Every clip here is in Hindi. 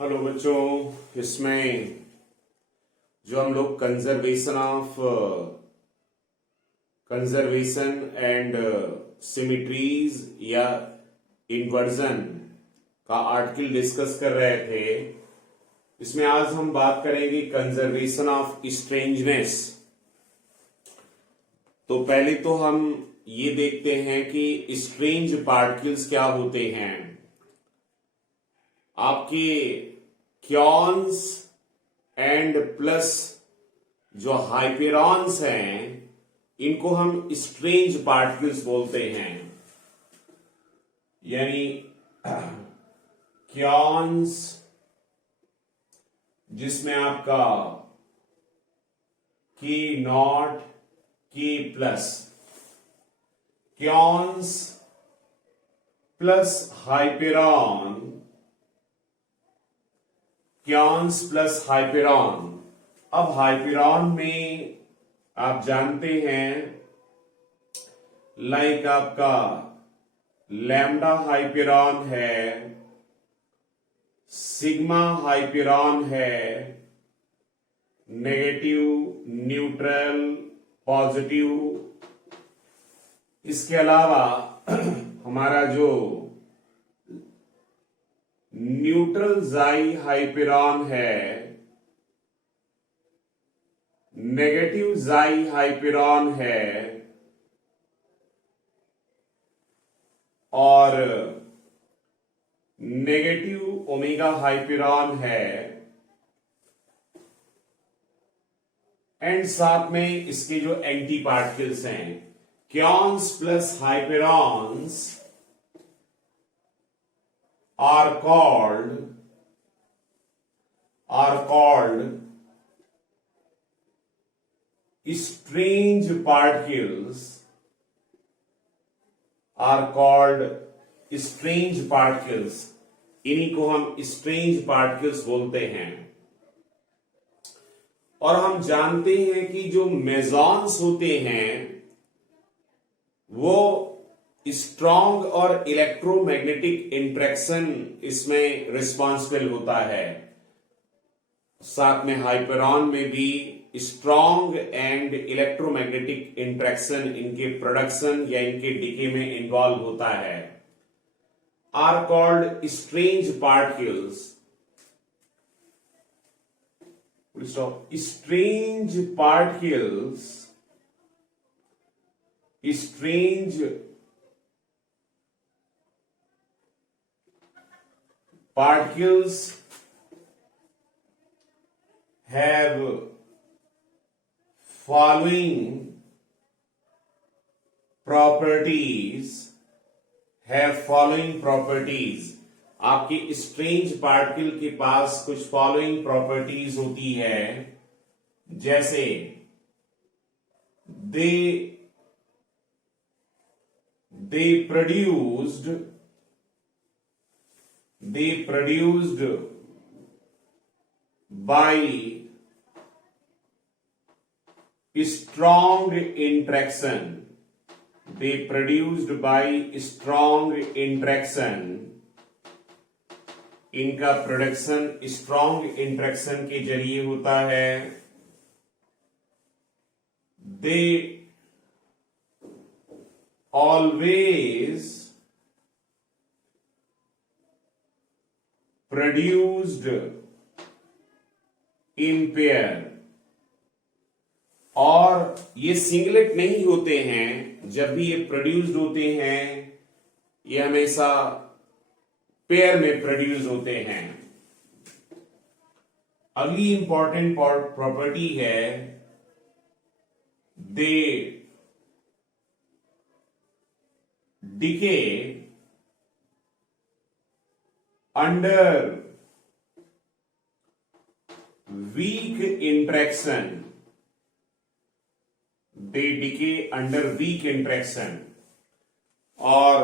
हेलो बच्चों, इसमें जो हम लोग कंजर्वेशन एंड सिमिट्रीज या इन्वर्जन का आर्टिकल डिस्कस कर रहे थे। इसमें आज हम बात करेंगे कंजर्वेशन ऑफ स्ट्रेंजनेस। तो पहले तो हम ये देखते हैं कि स्ट्रेंज पार्टिकल्स क्या होते हैं। आपके क्योन्स एंड प्लस जो हाइपेरॉन्स हैं, इनको हम स्ट्रेंज पार्टिकल्स बोलते हैं। यानी क्योन्स जिसमें आपका के नॉट के प्लस, क्योन्स प्लस हाइपेरॉन, क्योन्स प्लस हाइपेरॉन। अब हाइपेरॉन में आप जानते हैं लाइक आपका लैम्डा हाइपेरॉन है, सिग्मा हाइपेरॉन है, नेगेटिव, न्यूट्रल, पॉजिटिव। इसके अलावा हमारा जो न्यूट्रल जाई हाइपेरॉन है, नेगेटिव जाई हाइपेरॉन है और नेगेटिव ओमेगा हाइपेरॉन है। एंड साथ में इसके जो एंटी पार्टिकल्स हैं, क्योन्स plus हाइपेरॉन्स are called strange particles, are called strange particles। इन्हीं को हम स्ट्रेंज पार्टिकल्स बोलते हैं। और हम जानते हैं कि जो मेसॉन्स होते हैं वो स्ट्रॉन्ग और इलेक्ट्रोमैग्नेटिक इंट्रैक्शन इसमें रिस्पॉन्सिबल होता है। साथ में हाइपेरॉन में भी स्ट्रॉन्ग एंड इलेक्ट्रोमैग्नेटिक इंट्रैक्शन इनके प्रोडक्शन या इनके डिके में इन्वॉल्व होता है। Are called strange particles. Strange particles, strange particles have following properties, आपके स्ट्रेंज पार्टिकल के पास कुछ फॉलोइंग प्रॉपर्टीज होती है। जैसे they produced by strong interaction, इनका प्रोडक्शन स्ट्रॉन्ग इंट्रैक्शन के जरिए होता है। They always produced in pair, और ये सिंगलेट नहीं होते हैं। जब भी ये प्रोड्यूस्ड होते हैं ये हमेशा पेयर में प्रोड्यूस होते हैं। अगली इंपॉर्टेंट प्रॉपर्टी है दे decay under weak interaction, they decay under weak interaction। और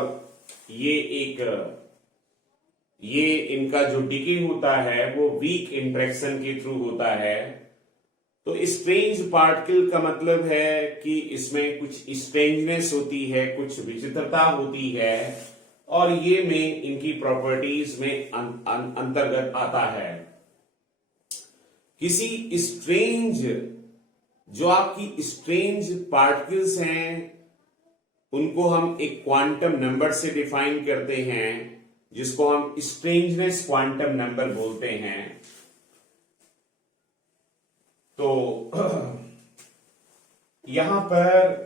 ये इनका जो डिके होता है वो वीक इंटरेक्शन के थ्रू होता है। तो स्ट्रेंज पार्टिकल का मतलब है कि इसमें कुछ स्ट्रेंजनेस होती है, कुछ विचित्रता होती है, और ये में इनकी प्रॉपर्टीज में अंतर्गत आता है। किसी स्ट्रेंज, जो आपकी स्ट्रेंज पार्टिकल्स हैं, उनको हम एक क्वांटम नंबर से डिफाइन करते हैं, जिसको हम स्ट्रेंजनेस क्वांटम नंबर बोलते हैं। तो यहां पर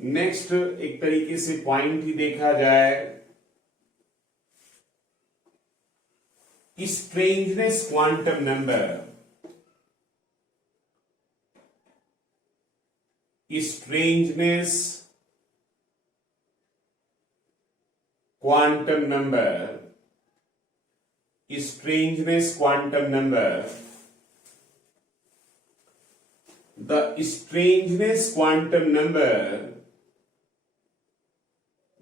नेक्स्ट एक तरीके से पॉइंट ही देखा जाए, strangeness quantum number, strangeness quantum number, strangeness quantum number, the strangeness quantum number,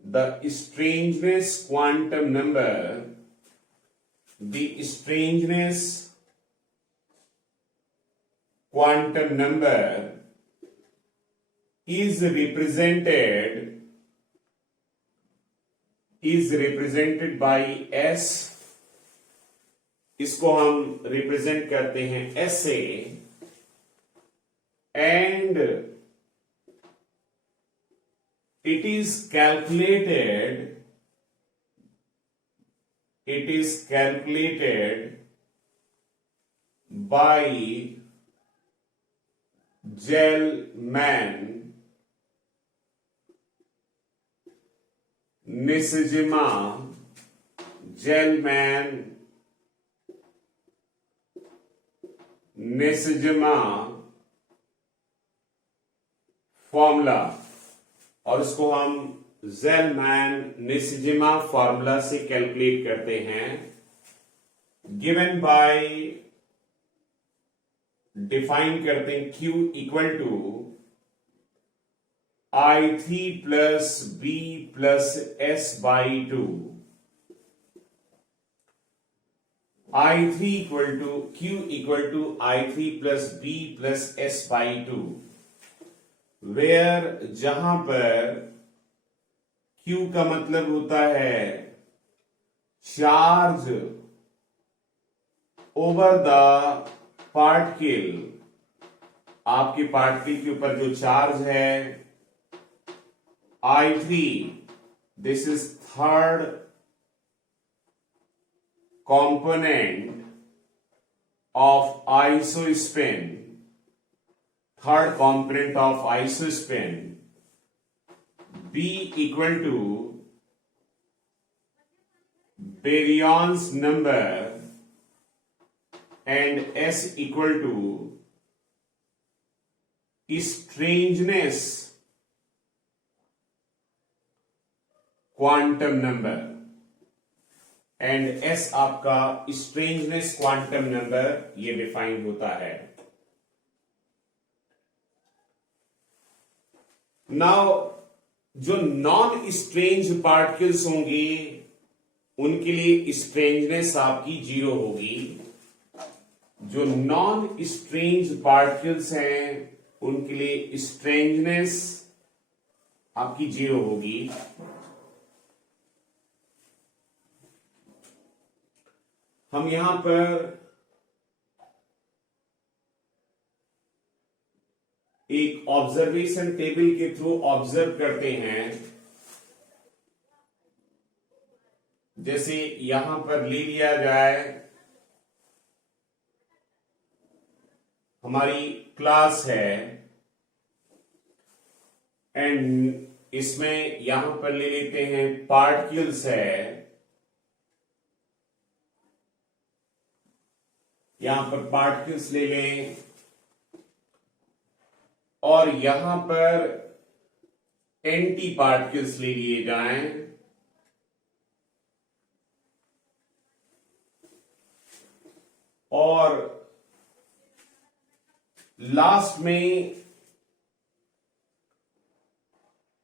the strangeness quantum number, the strangeness quantum number is represented by S। इसको हम रिप्रेजेंट करते हैं एस से, and it is calculated by Gell-Mann Nishijima, Gell-Mann Nishijima formula, और इसको हम जेलमैन निस्जिमा फॉर्मूला से कैलकुलेट करते हैं, गिवन बाय, डिफाइन करते हैं Q equal to I3 plus B plus S by 2। I3 equal to Q equal to I3 plus B plus S by 2, where जहां पर Q का मतलब होता है चार्ज ओवर द पार्टिकल, आपके पार्टिकल के ऊपर जो चार्ज है, I3, this is third component of isospin, third component of isospin, B equal to baryons number and S equal to strangeness quantum number, and S आपका स्ट्रेंजनेस क्वांटम नंबर ये डिफाइन होता है। नाउ जो नॉन स्ट्रेंज पार्टिकल्स होंगे उनके लिए स्ट्रेंजनेस आपकी 0 होगी। जो नॉन स्ट्रेंज पार्टिकल्स हैं उनके लिए स्ट्रेंजनेस आपकी 0 होगी। हम यहां पर एक ऑब्जर्वेशन टेबल के थ्रू ऑब्जर्व करते हैं, जैसे यहां पर ले लिया जाए हमारी क्लास है, एंड इसमें यहां पर ले लेते हैं पार्टिकल्स है, यहां पर पार्टिकल्स ले लें, और यहां पर एंटी पार्टिकल्स ले लिए जाएं, और लास्ट में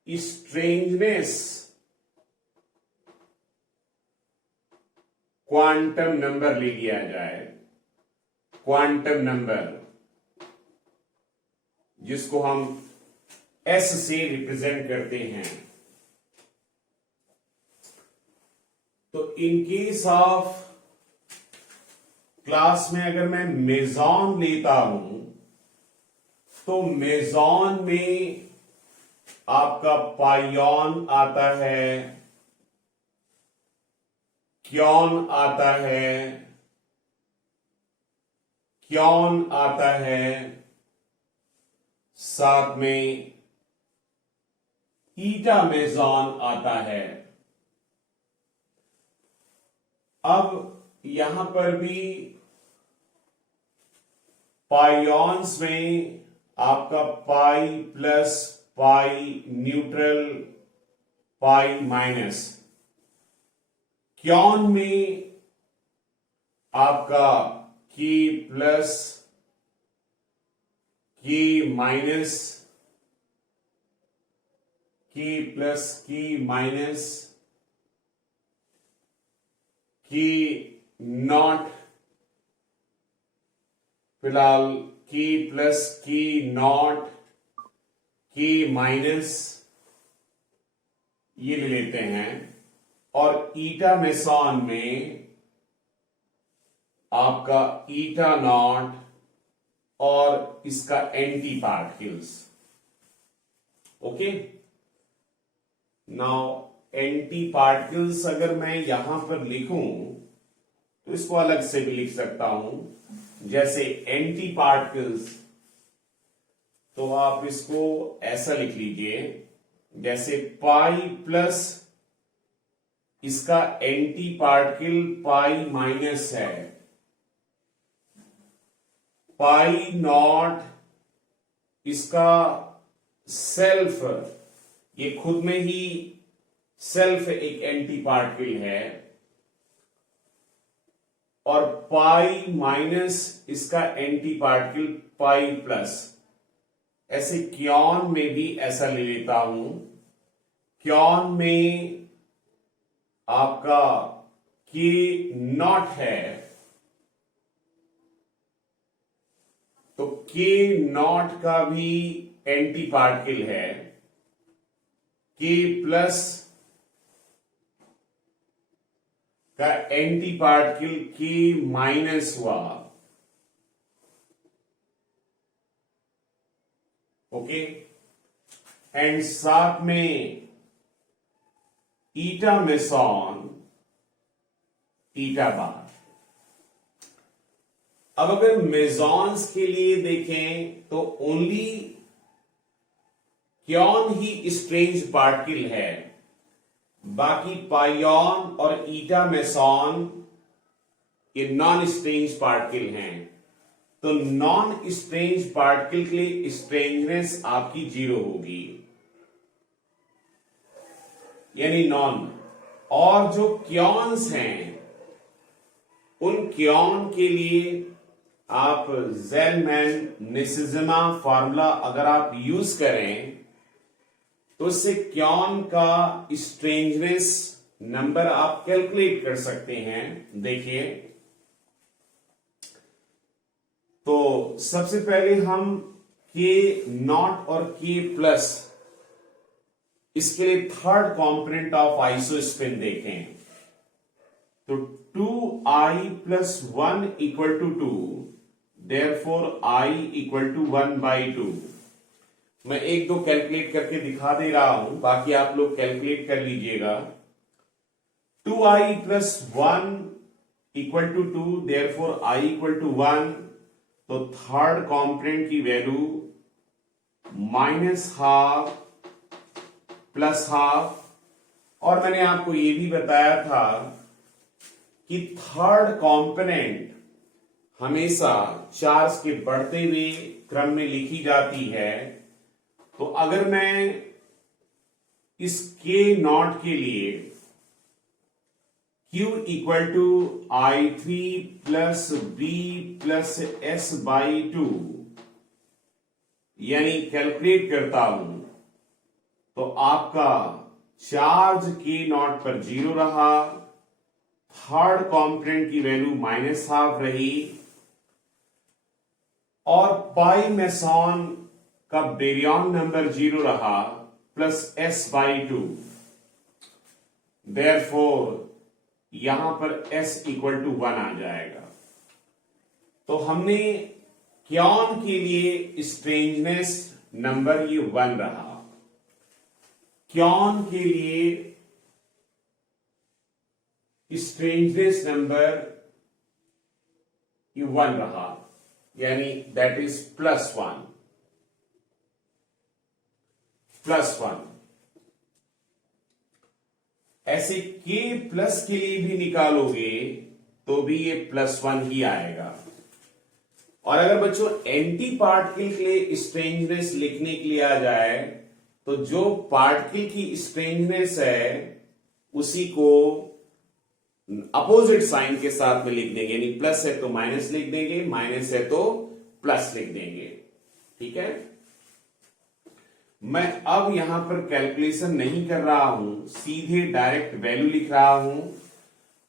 स्ट्रेंजनेस क्वांटम नंबर ले लिया जाए। क्वांटम नंबर जिसको हम एस से रिप्रेजेंट करते हैं। तो इन केस ऑफ क्लास में अगर मैं मेजॉन लेता हूं तो मेजॉन में आपका पाइऑन आता है, क्योन आता है, क्योन आता है, साथ में ईटा मेजॉन आता है। अब यहां पर भी पाइऑन्स में आपका pi plus pi neutral pi minus, kaon में आपका की प्लस की माइनस, की प्लस की माइनस, की नॉट, फिलहाल की प्लस की नॉट की माइनस ये ले लेते हैं। और ईटा मेसॉन में आपका ईटा नॉट और इसका anti particles. Okay, now anti particles अगर मैं यहां पर लिखूं तो इसको अलग से भी लिख सकता हूं, जैसे एंटी पार्टिकल्स, तो आप इसको ऐसा लिख लीजिए जैसे पाई प्लस इसका एंटी पार्टिकल पाई माइनस है, पाई नॉट इसका सेल्फ, ये खुद में ही सेल्फ एक एंटी पार्टिकल है, और पाई माइनस इसका एंटी पार्टिकल पाई प्लस। ऐसे क्योन में भी ऐसा ले लेता हूं, क्योन में आपका के नॉट है तो के नॉट का भी एंटी पार्टिकल है, के प्लस का एंटी पार्टिकल के माइनस हुआ। ओके, एंड साथ में ईटा मेसॉन ईटा बार। अब अगर मेजॉन्स के लिए देखें तो ओनली क्योन ही स्ट्रेंज पार्टिकल है, बाकी पाइऑन और ईटा मेसॉन ये नॉन स्ट्रेंज पार्टिकल हैं। तो नॉन स्ट्रेंज पार्टिकल के लिए स्ट्रेंजनेस आपकी 0 होगी, यानी नॉन। और जो क्योन्स हैं उन क्योन के लिए आप ज़ेलमैन निसिजिमा फॉर्मूला अगर आप यूज करें तो उससे क्योन का स्ट्रेंजनेस नंबर आप कैलकुलेट कर सकते हैं। देखिए, तो सबसे पहले हम के नॉट और के प्लस इसके लिए थर्ड कंपोनेंट ऑफ आइसोस्पिन देखें। तो 2i + 1 = 2, therefore i = 1/2। मैं एक दो कैलकुलेट करके दिखा दे रहा हूं, बाकी आप लोग कैलकुलेट कर लीजिएगा। 2i + 1 = 2, therefore i = 1। तो थर्ड कंपोनेंट की वैल्यू -½ + ½ और मैंने आपको यह भी बताया था कि थर्ड कंपोनेंट हमेशा चार्ज के बढ़ते हुए क्रम में लिखी जाती है। तो अगर मैं इस के नॉट के लिए Q = I3 + B + S/2 यानी कैलकुलेट करता हूं तो आपका चार्ज के नॉट पर 0 रहा, थर्ड कंपोनेंट की वैल्यू -½ रही, और पाई मेसॉन का बेरियन नंबर 0 रहा प्लस s/2, देयरफॉर यहां पर s इक्वल टू 1 आ जाएगा। तो हमने क्योन के लिए स्ट्रेंजनेस नंबर ये 1 रहा, क्योन के लिए स्ट्रेंजनेस नंबर ये 1 रहा, यानी दैट इज +1 +1। ऐसे के प्लस के लिए भी निकालोगे तो भी ये +1 ही आएगा। और अगर बच्चों एंटी पार्टिकल के लिए स्ट्रेंजनेस लिखने के लिए आ जाए तो जो पार्टिकल की स्ट्रेंजनेस है उसी को अपोजिट साइन के साथ में लिख देंगे, यानी प्लस है तो माइनस लिख देंगे, माइनस है तो प्लस लिख देंगे। ठीक है, मैं अब यहां पर कैलकुलेशन नहीं कर रहा हूं, सीधे डायरेक्ट वैल्यू लिख रहा हूं।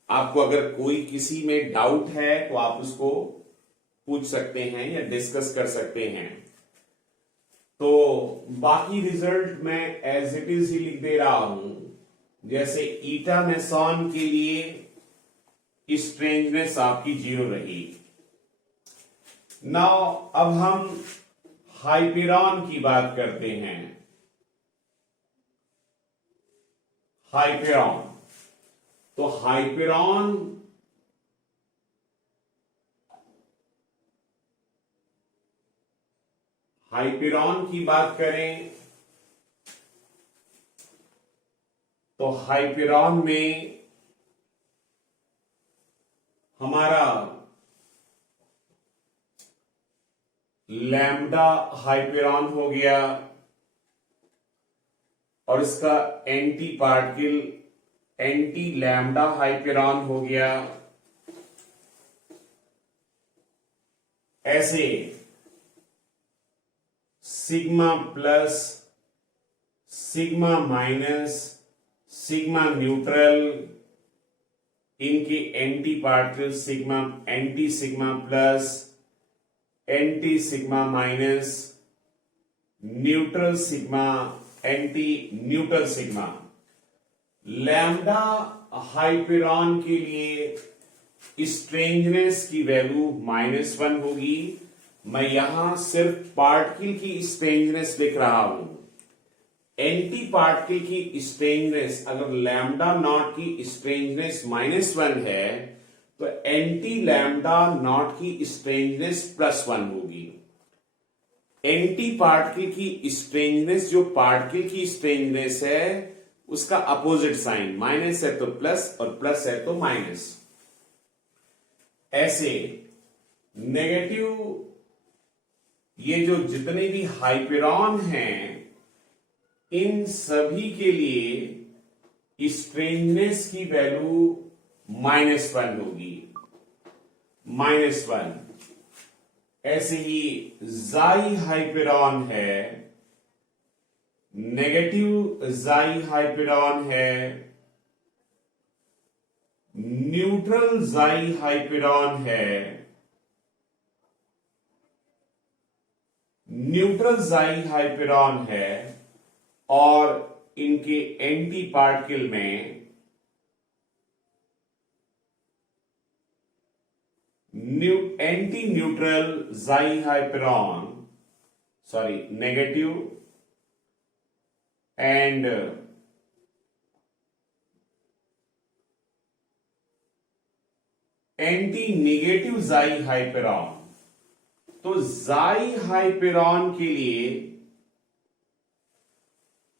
आपको अगर कोई किसी में डाउट है तो आप उसको पूछ सकते हैं या डिस्कस कर सकते हैं। तो बाकी रिजल्ट मैं एज इट इज ही लिख दे रहा हूं, जैसे ईटा मेसॉन के लिए स्ट्रेंजनेस आपकी 0 रही। नाउ अब हम हाइपेरॉन की बात करते हैं। हाइपेरॉन, तो हाइपेरॉन की बात करें तो हाइपेरॉन में हमारा लैम्डा हाइपेरॉन हो गया और इसका anti particle anti lambda hyperon हो गया। ऐसे sigma plus, sigma minus, sigma neutral, इनके anti particle sigma, anti sigma plus, anti sigma minus, neutral sigma, anti neutral sigma. Lambda hyperon के लिए स्ट्रेंजनेस की वैल्यू -1 होगी। मैं यहां सिर्फ पार्टिकल की स्ट्रेंजनेस लिख रहा हूं। एंटी पार्टिकल की स्ट्रेंजनेस, अगर लैम्डा नॉट की स्ट्रेंजनेस -1 है तो एंटी लैम्डा नॉट की स्ट्रेंजनेस +1 होगी। एंटी पार्टिकल की स्ट्रेंजनेस, जो पार्टिकल की स्ट्रेंजनेस है उसका अपोजिट साइन, माइनस है तो प्लस और प्लस है तो माइनस। ऐसे नेगेटिव, ये जो जितने भी हाइपेरॉन हैं इन सभी के लिए स्ट्रेंजनेस की वैल्यू -1 होगी, -1। ऐसे ही जाई हाइपेरॉन है, नेगेटिव जाई हाइपेरॉन है, न्यूट्रल जाई हाइपेरॉन है, न्यूट्रल जाई हाइपेरॉन है, और इनके एंटी पार्टिकल में anti neutral xi hyperon, sorry negative, and anti negative xi hyperon. तो जाई हाइपेरॉन के लिए,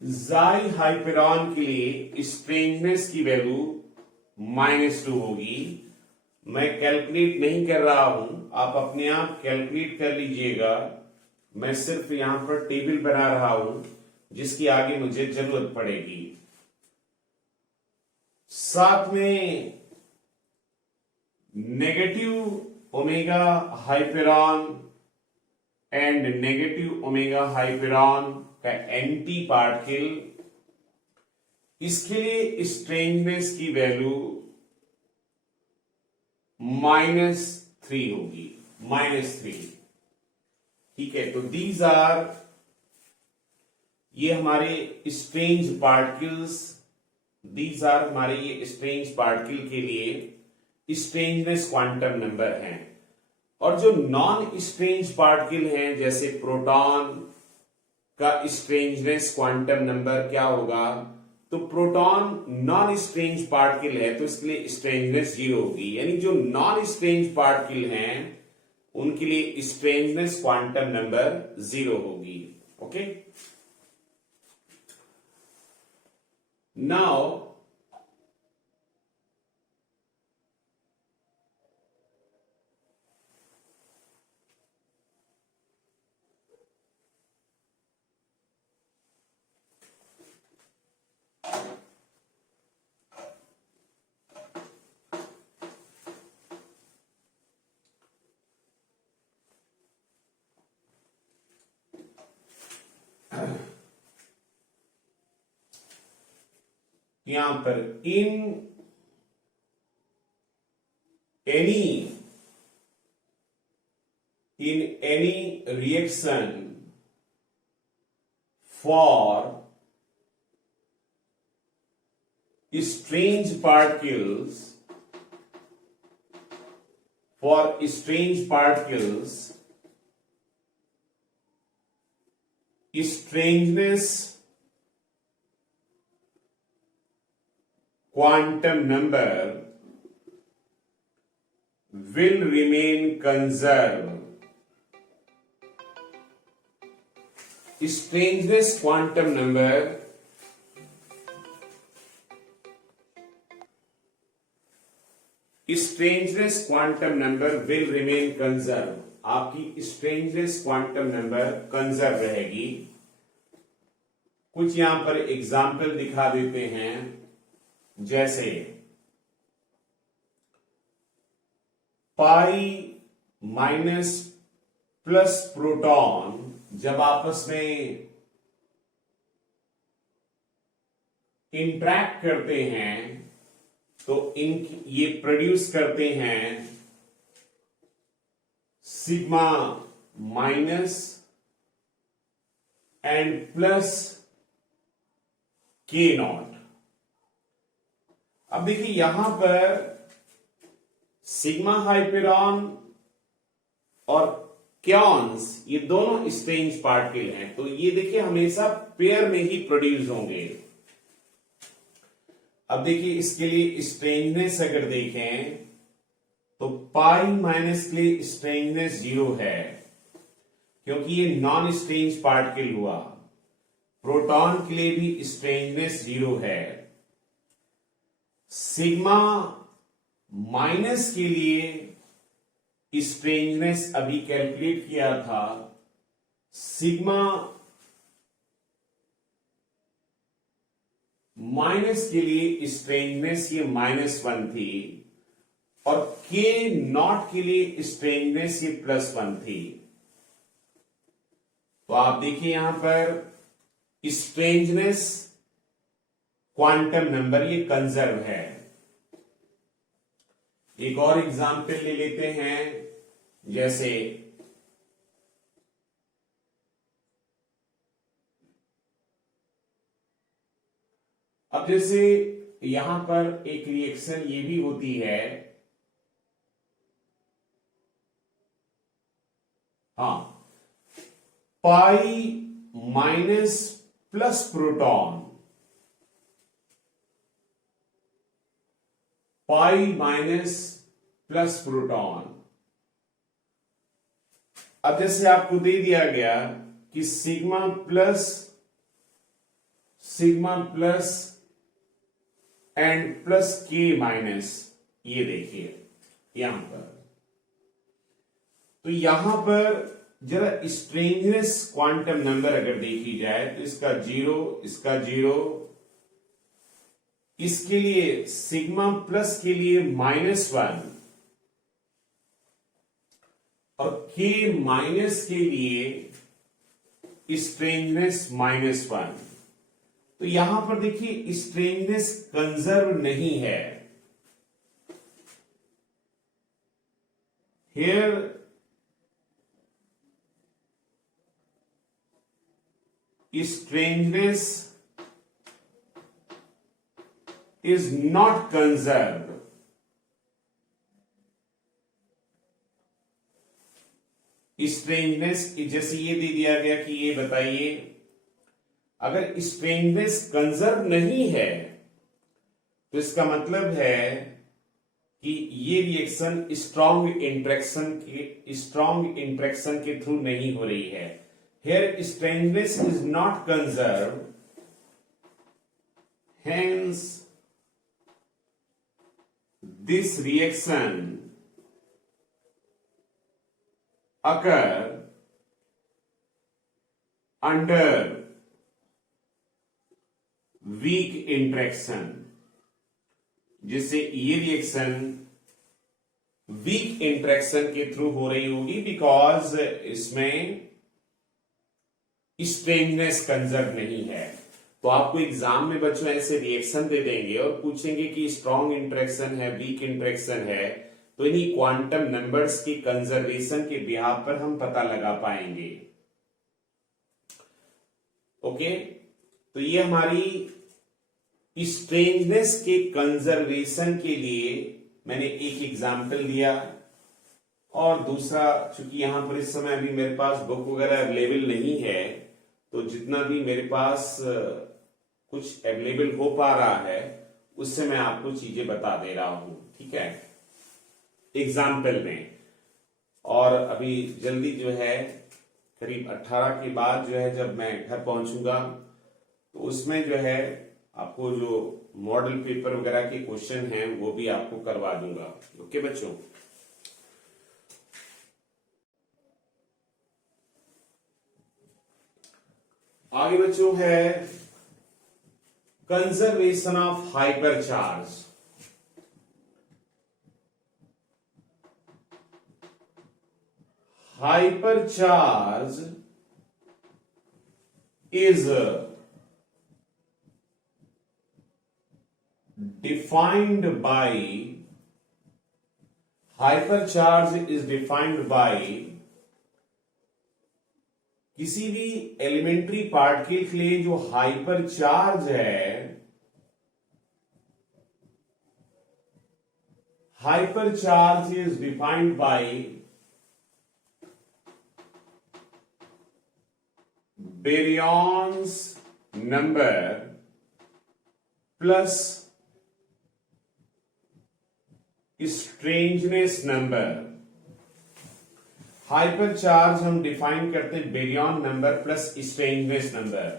जाई हाइपेरॉन के लिए स्ट्रेंजनेस की वैल्यू -2 होगी। मैं कैलकुलेट नहीं कर रहा हूं, आप अपने आप कैलकुलेट कर लीजिएगा। मैं सिर्फ यहां पर टेबल बना रहा हूं जिसकी आगे मुझे जरूरत पड़ेगी। साथ में negative omega hyperon and negative omega hyperon का एंटी पार्टिकल, इसके लिए स्ट्रेंजनेस की वैल्यू -3 होगी, -3। ठीक है, तो दीज आर ये हमारे स्ट्रेंज पार्टिकल्स, दीज आर हमारे ये स्ट्रेंज पार्टिकल के लिए स्ट्रेंजनेस क्वांटम नंबर हैं। और जो नॉन स्ट्रेंज पार्टिकल हैं जैसे प्रोटॉन का स्ट्रेंजनेस क्वांटम नंबर क्या होगा, तो प्रोटॉन नॉन स्ट्रेंज पार्टिकल है तो इसके लिए स्ट्रेंजनेस 0 होगी। यानी जो नॉन स्ट्रेंज पार्टिकल हैं उनके लिए स्ट्रेंजनेस क्वांटम नंबर 0 होगी। ओके, नाउ यहां पर in any reaction for strange particles, strangeness quantum number will remain conserved. Strangeness quantum number will remain conserved. आपकी स्ट्रेंजनेस क्वांटम नंबर कंजर्व रहेगी। कुछ यहां पर एग्जाम्पल दिखा देते हैं, जैसे पाई माइनस प्लस प्रोटॉन जब आपस में इंटरैक्ट करते हैं तो ये प्रोड्यूस करते हैं सिग्मा माइनस एंड प्लस के नॉट। अब देखिए यहां पर सिग्मा हाइपेरॉन और क्योन्स ये दोनों स्ट्रेंज पार्टिकल हैं, तो ये देखिए हमेशा पेयर में ही प्रोड्यूस होंगे। अब देखिए इसके लिए स्ट्रेंजनेस अगर देखें तो पाई माइनस के लिए स्ट्रेंजनेस 0 है क्योंकि ये नॉन स्ट्रेंज पार्टिकल हुआ। प्रोटॉन के लिए भी स्ट्रेंजनेस 0 है। सिग्मा माइनस के लिए स्ट्रेंजनेस अभी कैलकुलेट किया था, सिग्मा माइनस के लिए स्ट्रेंजनेस ये -1 थी और के नॉट के लिए स्ट्रेंजनेस ये +1 थी। तो आप देखिए यहां पर स्ट्रेंजनेस क्वांटम नंबर ये कंजर्व है। एक और एग्जाम्पल ले लेते हैं, जैसे अब जैसे यहां पर एक रिएक्शन ये भी होती है, हाँ, pi minus plus proton, pi minus plus proton. अब जैसे आपको दे दिया गया कि सिग्मा प्लस एंड प्लस के माइनस, ये देखिए यहां पर, तो यहां पर जरा स्ट्रेंजनेस क्वांटम नंबर अगर देखी जाए तो इसका 0, इसका 0, इसके लिए सिग्मा प्लस के लिए -1 और के माइनस के लिए स्ट्रेंजनेस -1। तो यहां पर देखिए स्ट्रेंजनेस कंजर्व नहीं है। Here strangeness is not conserved, strangeness जैसे ये दे दिया गया कि ये बताइए अगर स्ट्रेंजनेस कंजर्व नहीं है तो इसका मतलब है कि ये रिएक्शन स्ट्रॉन्ग इंटरेक्शन के थ्रू नहीं हो रही है. Here strangeness is not conserve, hence this reaction occur under weak interaction. जिससे ये रिएक्शन वीक इंटरेक्शन के थ्रू हो रही होगी बिकॉज इसमें स्ट्रेंजनेस कंजर्व नहीं है. तो आपको एग्जाम में बच्चों ऐसे रिएक्शन दे देंगे और पूछेंगे कि स्ट्रॉन्ग इंटरेक्शन है, वीक इंटरेक्शन है, तो इन्हीं क्वांटम नंबर्स की कंजर्वेशन के बिहाफ पर हम पता लगा पाएंगे. ओके, तो ये हमारी स्ट्रेंजनेस के कंजर्वेशन के लिए मैंने एक एग्जाम्पल दिया. और दूसरा, चूंकि यहां पर इस समय अभी मेरे पास बुक वगैरह अवेलेबल नहीं है, तो जितना भी मेरे पास कुछ अवेलेबल हो पा रहा है उससे मैं आपको चीजें बता दे रहा हूं. ठीक है, एग्जाम्पल में. और अभी जल्दी जो है करीब 18 के बाद जो है जब मैं घर पहुंचूंगा तो उसमें जो है आपको जो मॉडल पेपर वगैरह के क्वेश्चन हैं वो भी आपको करवा दूंगा. ओके बच्चों, आगे बच्चों है conservation of hyper charge. Hypercharge is defined by किसी भी एलिमेंट्री पार्टिकल के लिए जो हाइपर चार्ज है, hyper charge is defined by baryons number plus strangeness number. Hyper charge हम डिफाइन करते हैं baryon number plus strangeness number,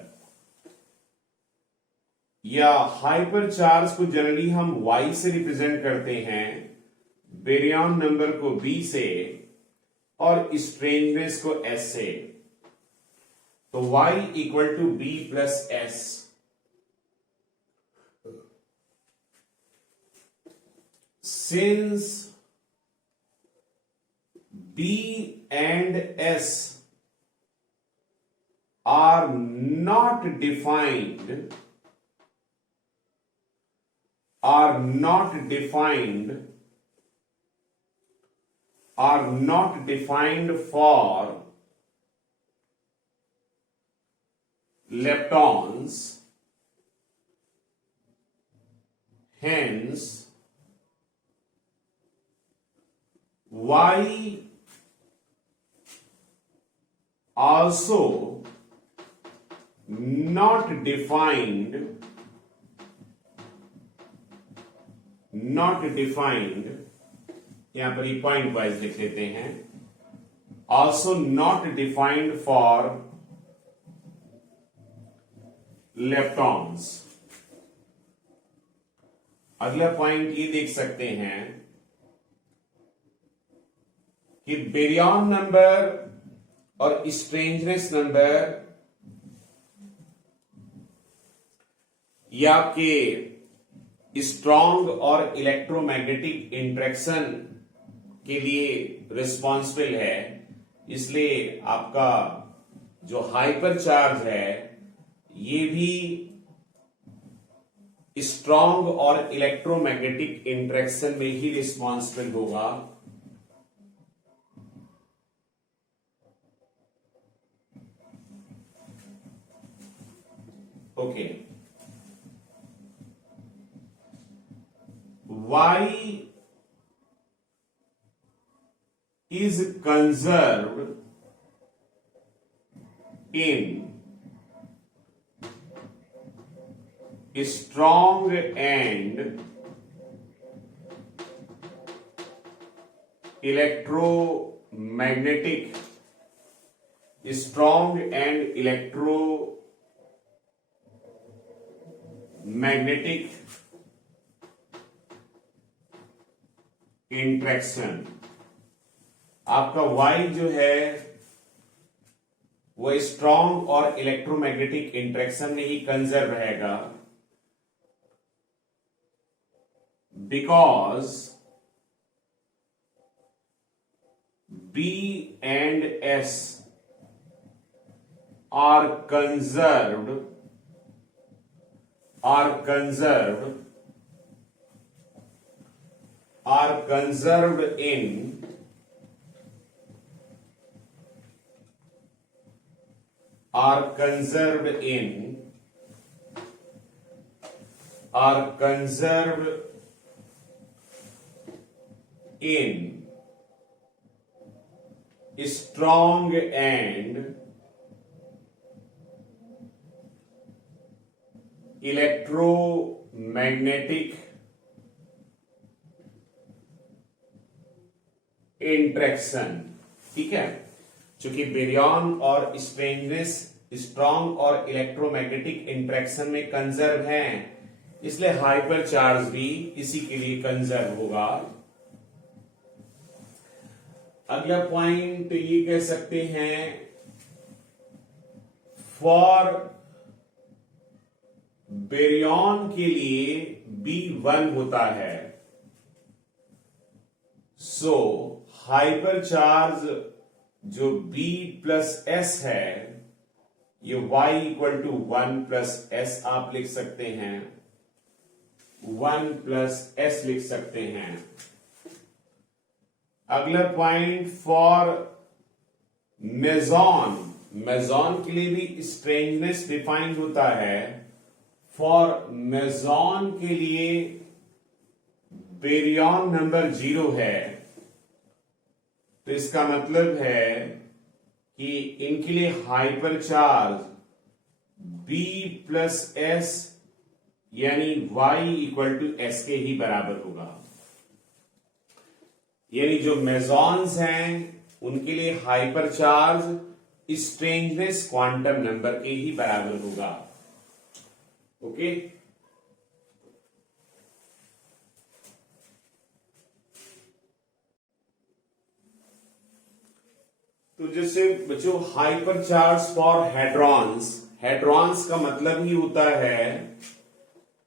या हाइपर चार्ज को जनरली हम Y से रिप्रेजेंट करते हैं, बेरियन नंबर को B से और स्ट्रेंजनेस को S से. तो Y equal to B plus S. Since B and S are not defined for leptons, hence Y also not defined यहां पर ये पॉइंट वाइज लिख लेते हैं, also not defined for leptons. अगला पॉइंट ये देख सकते हैं कि बेरियन नंबर और स्ट्रेंजनेस नंबर ये आपके स्ट्रॉन्ग और इलेक्ट्रोमैग्नेटिक इंटरेक्शन के लिए रिस्पॉन्सिबल है. इसलिए आपका जो हाइपर चार्ज है ये भी स्ट्रॉन्ग और इलेक्ट्रोमैग्नेटिक इंटरेक्शन में ही रिस्पॉन्सिबल होगा. Okay, Y is conserved in strong and electromagnetic interaction. आपका Y जो है वो स्ट्रॉन्ग और इलेक्ट्रोमैग्नेटिक इंट्रैक्शन में ही कंजर्व रहेगा, because B and S are conserved in strong and electromagnetic interaction. ठीक है, चूंकि बेरियन और स्ट्रेंजनेस स्ट्रॉन्ग और इलेक्ट्रोमैग्नेटिक इंट्रैक्शन में कंजर्व हैं, इसलिए हाइपर चार्ज भी इसी के लिए कंजर्व होगा। अगला पॉइंट ये कह सकते हैं, फॉर बेरियन के लिए B1 होता है, सो हाइपर चार्ज जो B प्लस S है, ये Y equal to 1 plus S आप लिख सकते हैं, 1 प्लस S लिख सकते हैं। अगला पॉइंट, फॉर मेजॉन के लिए भी स्ट्रेंजनेस डिफाइंड होता है। फॉर मेजॉन के लिए बेरियन नंबर 0 है, तो इसका मतलब है कि इनके लिए hyper charge B plus S यानी Y इक्वल टू S के ही बराबर होगा। यानी जो मेजॉन्स हैं उनके लिए hyper charge strangeness quantum number के ही बराबर होगा। ओके, तो जैसे बच्चों हाइपर चार्ज फॉर हेड्रॉन्स का मतलब ही होता है,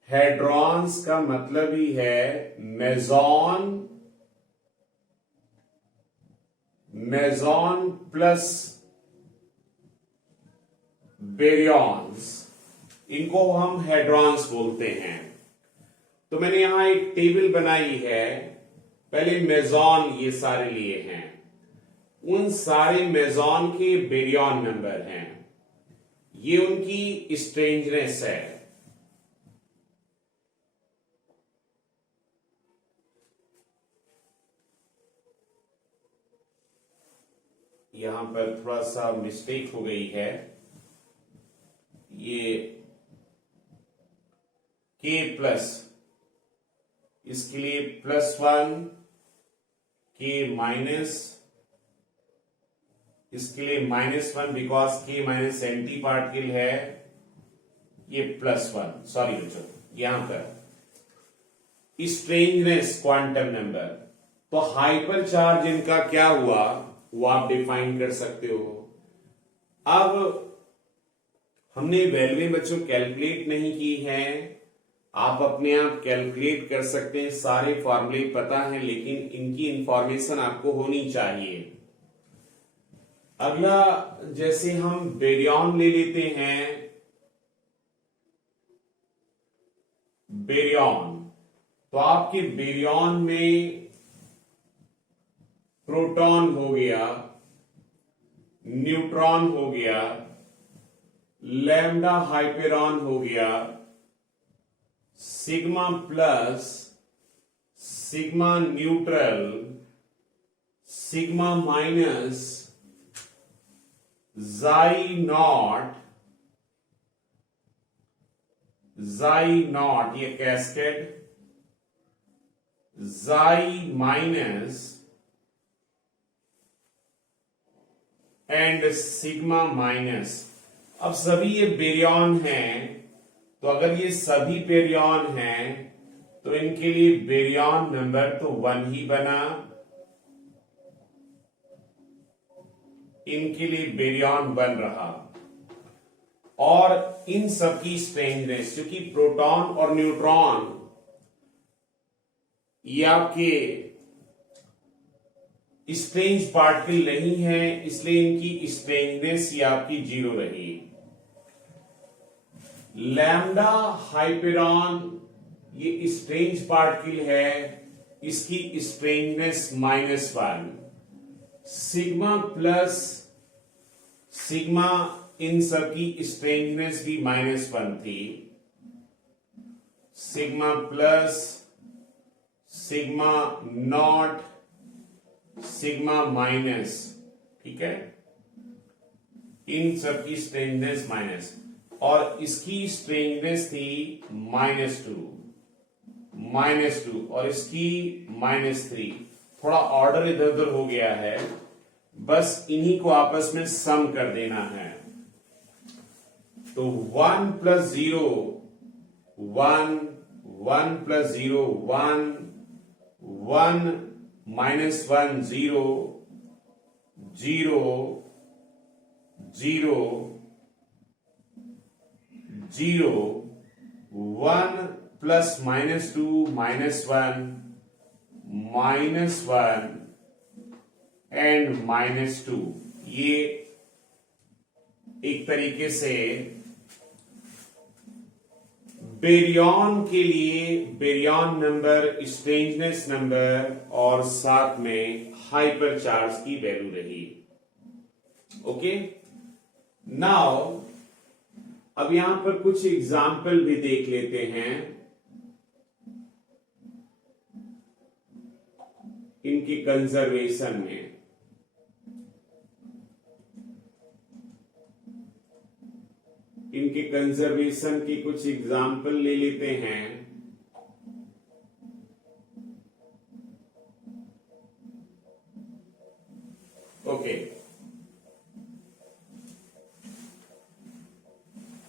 हेड्रॉन्स का मतलब ही है मेजॉन प्लस बेरियंस, इनको हम हेड्रॉन्स बोलते हैं। तो मैंने यहां एक टेबल बनाई है, पहले मेजॉन ये सारे लिए हैं, उन सारे मेजॉन के बेरियन नंबर हैं, ये उनकी स्ट्रेंजनेस है। यहां पर थोड़ा सा मिस्टेक हो गई है, ये K प्लस, इसके लिए +1, K माइनस, इसके लिए -1 because K minus anti particle है, ये +1। सॉरी बच्चों, यहां पर स्ट्रेंजनेस क्वांटम नंबर, तो हाइपर चार्ज इनका क्या हुआ वो आप डिफाइन कर सकते हो। अब हमने वैल्यू बच्चों कैलकुलेट नहीं की है, आप अपने आप कैलकुलेट कर सकते हैं, सारे फॉर्मूले पता है, लेकिन इनकी इंफॉर्मेशन आपको होनी चाहिए। अगला जैसे हम बेरियन ले लेते हैं, बेरियन, तो आपके बेरियन में प्रोटॉन हो गया, न्यूट्रॉन हो गया, लैम्डा हाइपेरॉन हो गया sigma plus sigma neutral sigma minus जाई नॉट ये कैस्केड जाई माइनस एंड सिग्मा माइनस। अब सभी ये बेरियन हैं, तो अगर ये सभी बेरियन हैं तो इनके लिए बेरियन नंबर तो 1 ही बना, इनके लिए बेरियन 1 रहा। और इन सबकी स्ट्रेंथनेस, क्योंकि प्रोटॉन और न्यूट्रॉन ये आपके स्ट्रेंज पार्टिकल नहीं है, इसलिए इनकी स्ट्रेंथनेस ये आपकी 0 रही। लैम्डा हाइपेरॉन ये स्ट्रेंज पार्टिकल है, इसकी स्ट्रेंथनेस -1। सिग्मा प्लस सिग्मा इन सबकी स्ट्रेंथनेस भी -1 थी। Sigma plus sigma not sigma minus, ठीक है, इन सबकी स्ट्रेंथनेस माइनस, और इसकी स्ट्रेंथनेस थी -2 और इसकी -3। थोड़ा ऑर्डर इधर उधर हो गया है, बस इन्हीं को आपस में सम कर देना है। तो 1 + 0 1 1 + 0 1 1 -1 0 0 0 0 1 + -2 -1 -1 एंड -2। ये एक तरीके से बेरियन के लिए बेरियन नंबर, स्ट्रेंजनेस नंबर और साथ में हाइपर चार्ज की वैल्यू रही। ओके, नाउ अब यहां पर कुछ एग्जाम्पल भी देख लेते हैं इनकी कंजर्वेशन में। इनके कंजर्वेशन की कुछ एग्जाम्पल ले लेते हैं। ओके,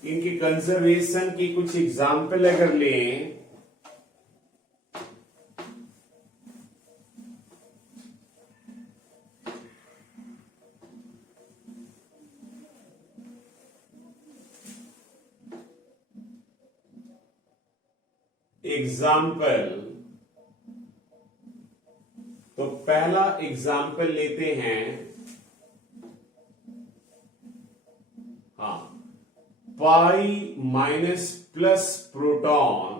इनकी कंजर्वेशन की कुछ एग्जाम्पल अगर लें एग्जाम्पल, तो पहला एग्जाम्पल लेते हैं, हाँ, पाई माइनस प्लस प्रोटॉन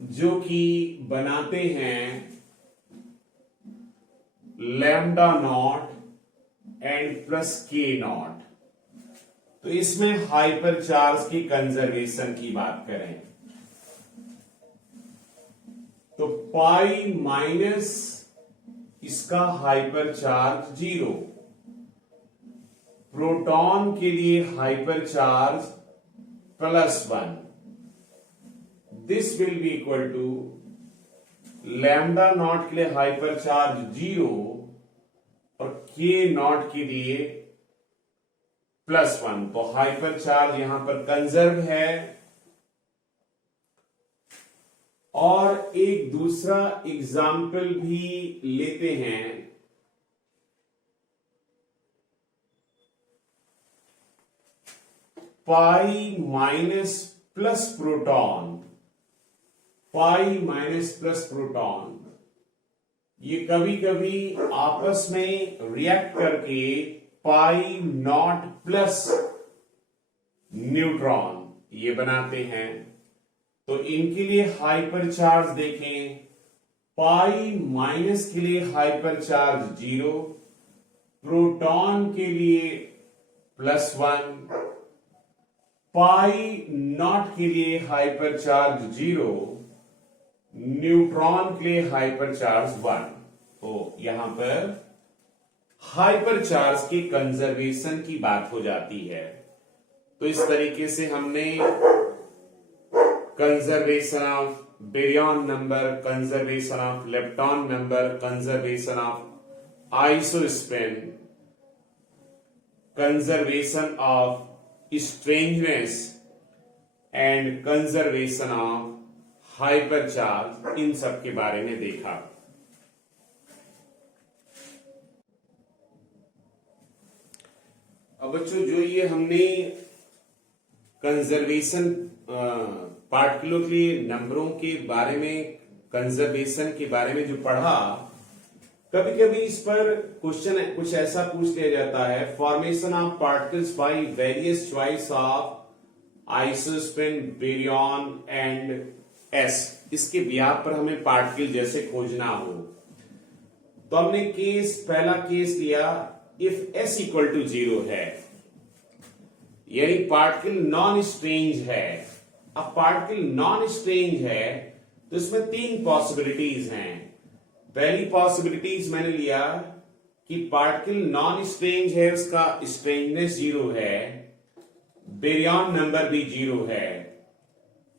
जो कि बनाते हैं लैम्डा नॉट एंड प्लस के नॉट। तो इसमें हाइपर चार्ज की कंजर्वेशन की बात करें तो पाई माइनस इसका हाइपर चार्ज 0, प्रोटॉन के लिए hyper charge +1, this will be equal to lambda nought के लिए हाइपर चार्ज 0 और के नॉट के लिए +1। तो हाइपर चार्ज यहां पर कंजर्व है। और एक दूसरा एग्जाम्पल भी लेते हैं, pi minus plus proton, pi minus plus proton ये कभी कभी आपस में रिएक्ट करके पाई नॉट प्लस न्यूट्रॉन ये बनाते हैं। तो इनके लिए हाइपर चार्ज देखें, पाई माइनस के लिए हाइपर चार्ज 0, प्रोटॉन के लिए +1, पाई नॉट के लिए हाइपर चार्ज 0, न्यूट्रॉन के लिए हाइपर चार्ज 1। तो यहां पर हाइपर चार्ज के कंजर्वेशन की बात हो जाती है। तो इस तरीके से हमने conservation of baryon number, conservation of lepton number, conservation of isospin, conservation of strangeness and conservation of hyper charge, इन सब के बारे में देखा। अब बच्चों जो ये हमने कंजर्वेशन पार्टिकुलर के लिए नंबरों के बारे में, कंजर्वेशन के बारे में जो पढ़ा, कभी कभी इस पर क्वेश्चन कुछ ऐसा पूछ लिया जाता है, formation of particles by various choice of isospin, baryon and S, इसके ब्याह पर हमें पार्टिकल जैसे खोजना हो। तो हमने पहला केस लिया इफ एस इक्वल टू 0 है, यानी पार्टिकल नॉन स्ट्रेंज है। अब पार्टिकल नॉन स्ट्रेंज है तो इसमें 3 पॉसिबिलिटीज हैं। पहली पॉसिबिलिटीज मैंने लिया कि पार्टिकल नॉन स्ट्रेंज है, उसका स्ट्रेंजनेस 0 है, बेरियन नंबर भी 0 है,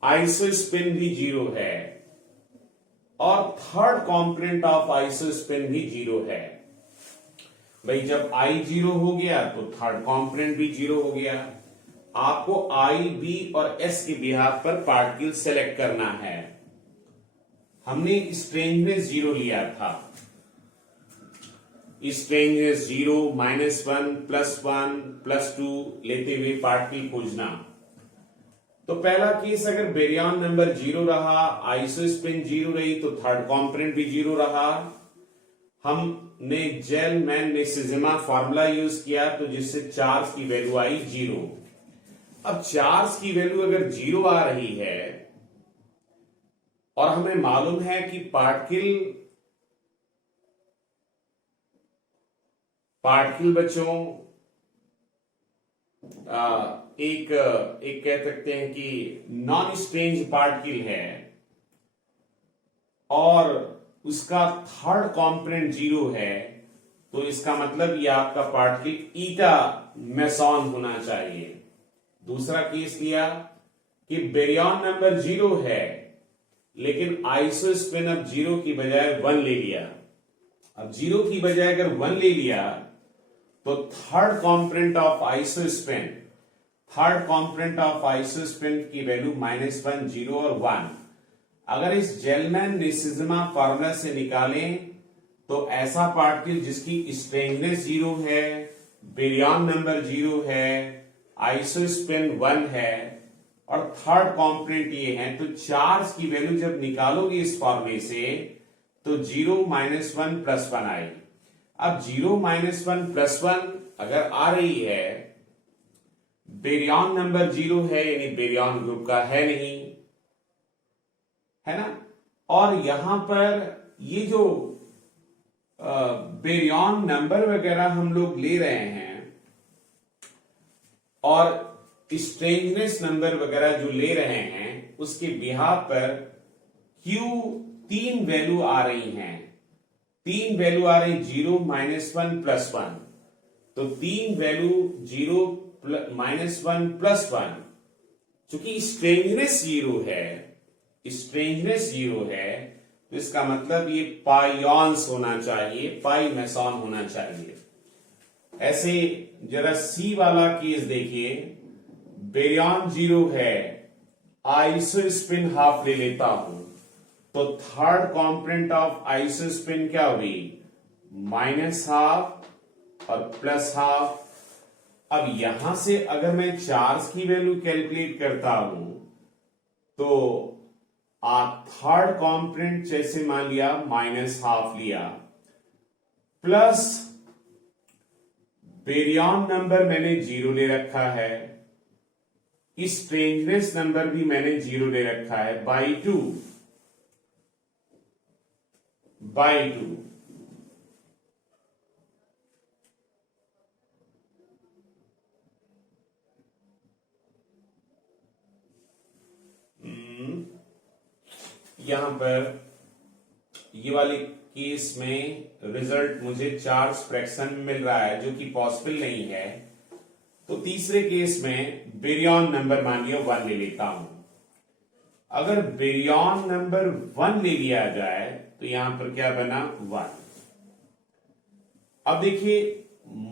आइसोस्पिन भी 0 है, और थर्ड कंपोनेंट ऑफ आइसोस्पिन भी 0 है। भाई जब I 0 हो गया तो थर्ड कंपोनेंट भी 0 हो गया। आपको I, B और S के बिहाफ पर पार्टिकल सेलेक्ट करना है। हमने स्ट्रेंजनेस 0 लिया था, स्ट्रेंजनेस 0, -1, +1, +2 लेते हुए पार्टिकल खोजना। तो पहला केस अगर बेरियन नंबर 0 रहा, आइसोस्पिन 0 रही, तो थर्ड कंपोनेंट भी 0 रहा। हमने जेलमैन नेसिजिमा फार्मूला यूज किया, तो जिससे चार्ज की वैल्यू आई 0। अब चार्ज की वैल्यू अगर 0 आ रही है और हमें मालूम है कि पार्टिकल बच्चों एक कह सकते हैं कि नॉन स्ट्रेंज पार्टिकल है और उसका थर्ड कंपोनेंट 0 है, तो इसका मतलब ये आपका पार्टिकल ईटा मेसॉन होना चाहिए। दूसरा केस लिया कि बेरियन नंबर 0 है लेकिन आइसोस्पिन अब 0 की बजाय 1 ले लिया। अब 0 की बजाय अगर 1 ले लिया तो थर्ड कंपोनेंट ऑफ आइसोस्पिन की वैल्यू -1, 0 और 1। अगर इस जेलमैन नेसिजिमा फार्मूला से निकालें तो ऐसा पार्टिकल जिसकी स्ट्रेंजनेस 0 है, बेरियन नंबर 0 है, आइसोस्पिन 1 है और थर्ड कंपोनेंट ये है, तो चार्ज की वैल्यू जब निकालोगे इस फॉर्मूले से तो 0, -1, +1 आएगी। अब 0, -1, +1 अगर आ रही है, बेरियन नंबर 0 है यानी बेरियन ग्रुप का है नहीं, है ना। और यहां पर ये जो बेरियन नंबर वगैरह हम लोग ले रहे हैं और स्ट्रेंजनेस नंबर वगैरह जो ले रहे हैं, उसके बिहाफ पर Q 3 वैल्यू आ रही हैं। 3 वैल्यू आ रही 0, -1, +1। तो 3 वैल्यू 0, -1, +1, चूंकि स्ट्रेंजनेस 0 है, तो इसका मतलब ये पाइऑन्स होना चाहिए, पाई मेसॉन होना चाहिए। ऐसे जरा C वाला केस देखिए, बेरियन 0 है, आइसोस्पिन हाफ ले लेता हूं, तो थर्ड कंपोनेंट ऑफ आइसोस्पिन क्या हुई, -12 और +12। अब यहां से अगर मैं चार्ज की वैल्यू कैलकुलेट करता हूं तो थर्ड कंपोनेंट जैसे मान लिया -12 लिया, प्लस बेरियन नंबर मैंने 0 ले रखा है, स्ट्रेंजनेस नंबर भी मैंने 0 ले रखा है, बाई 2 यहां पर ये वाले केस में रिजल्ट मुझे चार्ज फ्रैक्शन में मिल रहा है जो कि पॉसिबल नहीं है। तो तीसरे केस में बेरियन नंबर मानिए 1 ले लेता हूं। अगर बेरियन नंबर 1 ले लिया जाए तो यहां पर क्या बना 1। अब देखिए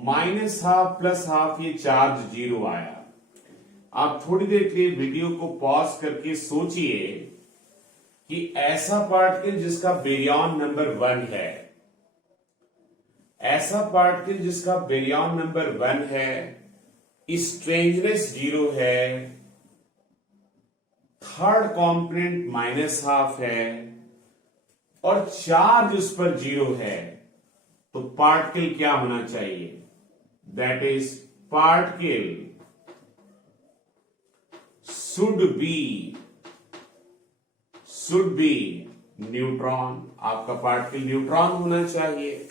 -हाफ प्लस हाफ ये चार्ज 0 आया। आप थोड़ी देर के लिए वीडियो को पॉज करके सोचिए कि ऐसा पार्टिकल जिसका बेरियन नंबर 1 है, ऐसा पार्टिकल जिसका बेरियन नंबर 1 है, स्ट्रेंजनेस 0 है, थर्ड कॉम्पोनेंट -हाफ है और चार्ज उस पर 0 है, तो पार्टिकल क्या होना चाहिए? That is particle should be neutron. आपका पार्टिकल न्यूट्रॉन होना चाहिए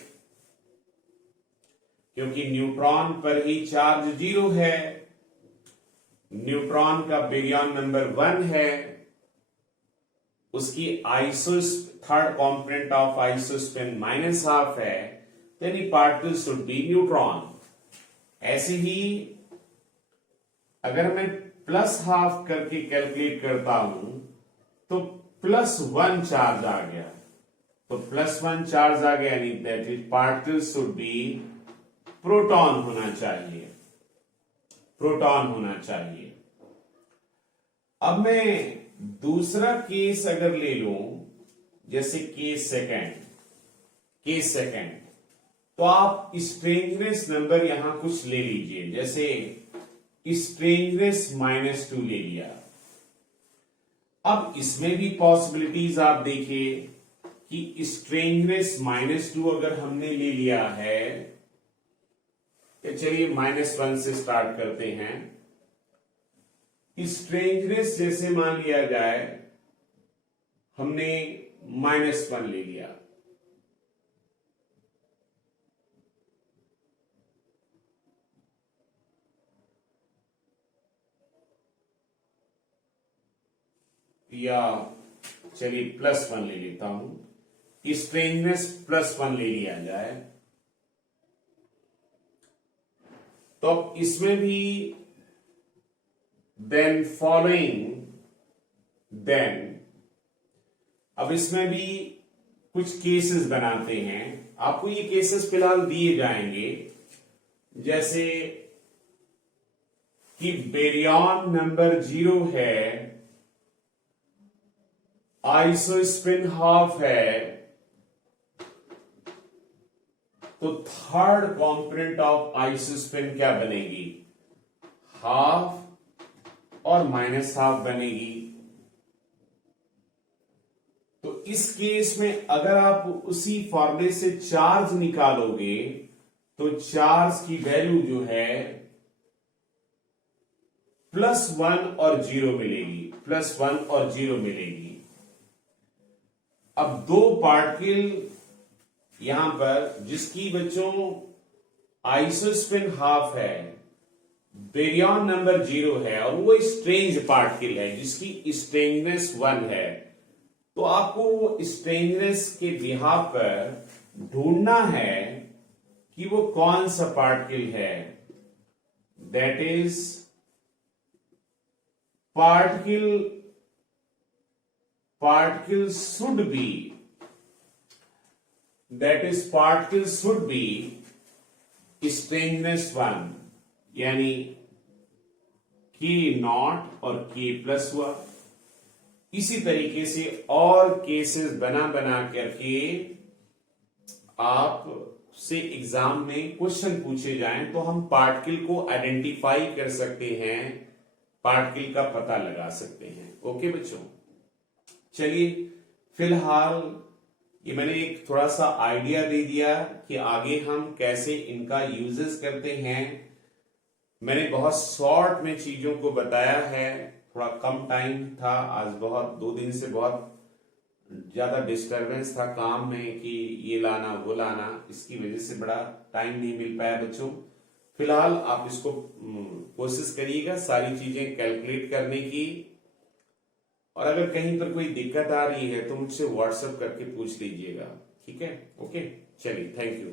क्योंकि न्यूट्रॉन पर ही चार्ज 0 है। न्यूट्रॉन का बेरियन नंबर 1 है, उसकी third component of isospin -half है, यानी पार्टिकल शुड बी न्यूट्रॉन। ऐसे ही अगर मैं +हाफ करके कैलकुलेट करता हूं तो +1 चार्ज आ गया, तो +1 चार्ज आ गया यानी that is particle should be proton होना चाहिए, प्रोटॉन होना चाहिए। अब मैं दूसरा केस अगर ले लूं, जैसे केस सेकंड, तो आप स्ट्रेंजनेस नंबर यहां कुछ ले लीजिए, जैसे स्ट्रेंजनेस -2 ले लिया। अब इसमें भी पॉसिबिलिटीज आप देखिए कि स्ट्रेंजनेस -2 अगर हमने ले लिया है, तो चलिए -1 से स्टार्ट करते हैं। स्ट्रेंजनेस जैसे मान लिया जाए हमने -1 ले लिया, या चलिए +1 ले लेता हूं। स्ट्रेंजनेस +1 ले लिया जाए तो अब इसमें भी अब इसमें भी कुछ केसेस बनाते हैं। आपको ये केसेस फिलहाल दिए जाएंगे, जैसे कि बेरियन नंबर 0 है, आइसोस्पिन हाफ है, तो थर्ड कॉम्पोनेंट ऑफ आइसोस्पिन क्या बनेगी? हाफ और -हाफ बनेगी। तो इस केस में अगर आप उसी फॉर्मूले से चार्ज निकालोगे तो चार्ज की वैल्यू जो है +1 और 0 मिलेगी, +1 और 0 मिलेगी। अब दो पार्टिकल यहां पर जिसकी बच्चों आइसोस्पिन हाफ है, बेरियन नंबर 0 है और वो स्ट्रेंज पार्टिकल है जिसकी स्ट्रेंजनेस 1 है, तो आपको स्ट्रेंजनेस के बिहाफ पर ढूंढना है कि वो कौन सा पार्टिकल है। That is particle should be strangeness 1, यानी K0 और K+ हुआ। इसी तरीके से और केसेस बना करके आप से एग्जाम में क्वेश्चन पूछे जाएं तो हम पार्टिकल को आइडेंटिफाई कर सकते हैं, पार्टिकल का पता लगा सकते हैं। ओके बच्चों, चलिए फिलहाल ये मैंने एक थोड़ा सा आइडिया दे दिया कि आगे हम कैसे इनका यूजेस करते हैं। मैंने बहुत शॉर्ट में चीजों को बताया है, थोड़ा कम टाइम था आज, बहुत 2 दिन से बहुत ज्यादा डिस्टरबेंस था काम में कि ये लाना वो लाना, इसकी वजह से बड़ा टाइम नहीं मिल पाया बच्चों। फिलहाल आप इसको कोशिश करिएगा सारी चीजें कैलकुलेट करने की और अगर कहीं पर कोई दिक्कत आ रही है तो मुझसे व्हाट्सएप करके पूछ लीजिएगा, ठीक है? ओके, चलिए, थैंक यू।